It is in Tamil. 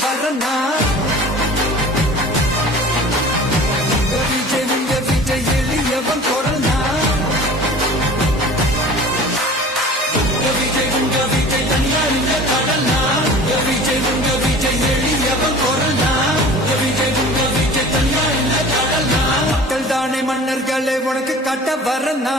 வரனா உங்க வீட்டை எளியவன் குரல்னா உங்க வீட்டை தனியா இந்த கடல்னா உங்க வீட்டை எளியவன் குரல்னா உங்க வீட்டை தனியா இந்த கடல்னா மக்கள் தானே மன்னர்களே உனக்கு கட்ட வரனா